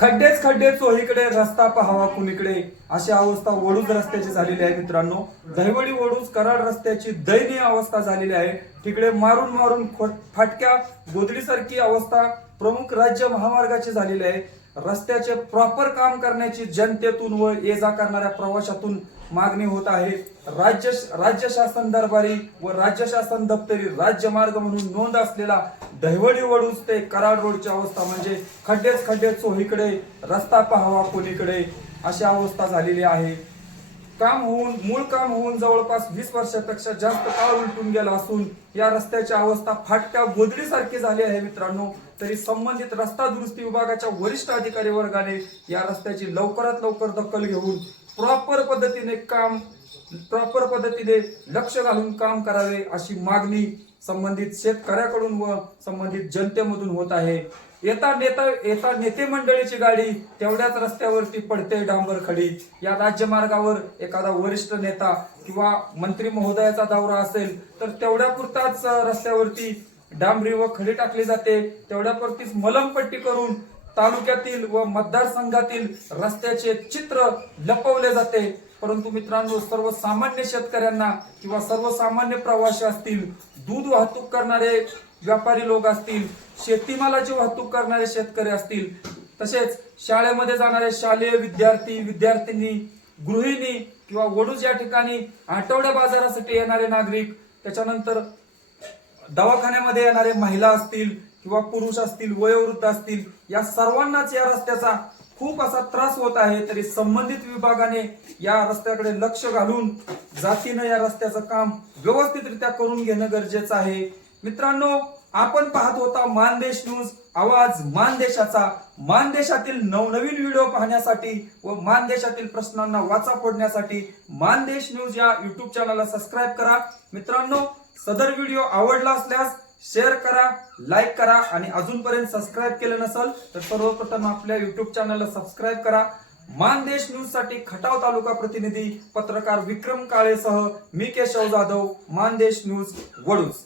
खड्डेच खड्डे चोहीकडे रस्ता पहावा कुणीकडे. अशी अवस्था वडूज रस्त्याची झालेली आहे मित्रांनो. दहिवडी वडूज कराड रस्त्याची दयनीय अवस्था झालेली आहे. तिकडे मारून मारून फाटक्या गोदडीसारखी अवस्था प्रमुख राज्य महामार्गाची झालेली आहे. रस्त्याचे प्रॉपर काम करण्याची जनतेतून व ये जा करणाऱ्या प्रवाशातून मागणी होत आहे. राज्य राज्य शासन दरबारी व राज्य शासन दप्तरी राज्य मार्ग म्हणून नोंद असलेला दहिवडी वडूच ते कराड रोडची अवस्था म्हणजे खड्डेच खड्डे चोहीकडे रस्ता पहावा कोणीकडे अशी अवस्था झालेली आहे. काम होऊन मूळ काम होऊन जवळपास वीस वर्षापेक्षा जास्त काळ उलटून गेला असून या रस्त्याची अवस्था फाटक्या गोदडीसारखी झाली आहे मित्रांनो. तरी संबंधित रस्ता दुरुस्ती विभागाच्या वरिष्ठ अधिकारी वर्गाने या रस्त्याची लवकरात लवकर दखल घेऊन प्रॉपर पद्धतीने काम प्रॉपर पद्धतीने लक्ष घालून काम करावे अशी मागणी संबंधित शेतकऱ्याकडून व संबंधित जनतेमधून होत आहे. येता नेता येता नेते मंडळीची गाडी तेवढ्याच रस्त्यावरती पडते डांबर खडी. या राज्यमार्गावर एखादा वरिष्ठ नेता किंवा मंत्री महोदयाचा दौरा असेल तर तेवढ्यापुरताच रस्त्यावरती डांबरी व खडी टाकली जाते. तेवढ्यापुरतीच मलमपट्टी करून तालुक्यातील व मतदारसंघातील रस्त्याचे चित्र लपवले जाते. परंतु मित्रांनो सर्वसामान्य शेतकऱ्यांना किंवा सर्वसामान्य प्रवासी असतील दूध वाहतूक करणारे व्यापारी लोक असतील शेतीमालाची वाहतूक करणारे शेतकरी असतील तसेच शाळेमध्ये जाणारे शालेय विद्यार्थी विद्यार्थिनी गृहिणी किंवा वडूज या ठिकाणी आठवड्या बाजारासाठी येणारे नागरिक त्याच्यानंतर दवाखान्यामध्ये येणारे महिला असतील किंवा पुरुष असतील वयोवृद्ध असतील या सर्वांनाच या रस्त्याचा खूप असा त्रास होत आहे तरी संबंधित विभागाने या रस्त्याकडे लक्ष घालून जातीनं या रस्त्याचं काम व्यवस्थितरित्या करून घेणं गरजेचं आहे. मित्रांनो आपण पाहत होता मानदेश न्यूज. आवाज मानदेशाचा. मानदेशातील नवनवीन व्हिडिओ पाहण्यासाठी व मानदेशातील प्रश्नांना वाचा फोडण्यासाठी मानदेश न्यूज या युट्यूब चॅनलला सबस्क्राईब करा. मित्रांनो सदर व्हिडिओ आवडला असल्यास शेअर करा लाईक करा आणि अजूनपर्यंत सबस्क्राईब केलं नसेल तर सर्वप्रथम आपल्या युट्यूब चॅनलला सबस्क्राईब करा. मानदेश न्यूजसाठी खटाव तालुका प्रतिनिधी पत्रकार विक्रम काळेसह मी केशव जाधव मानदेश न्यूज वडूस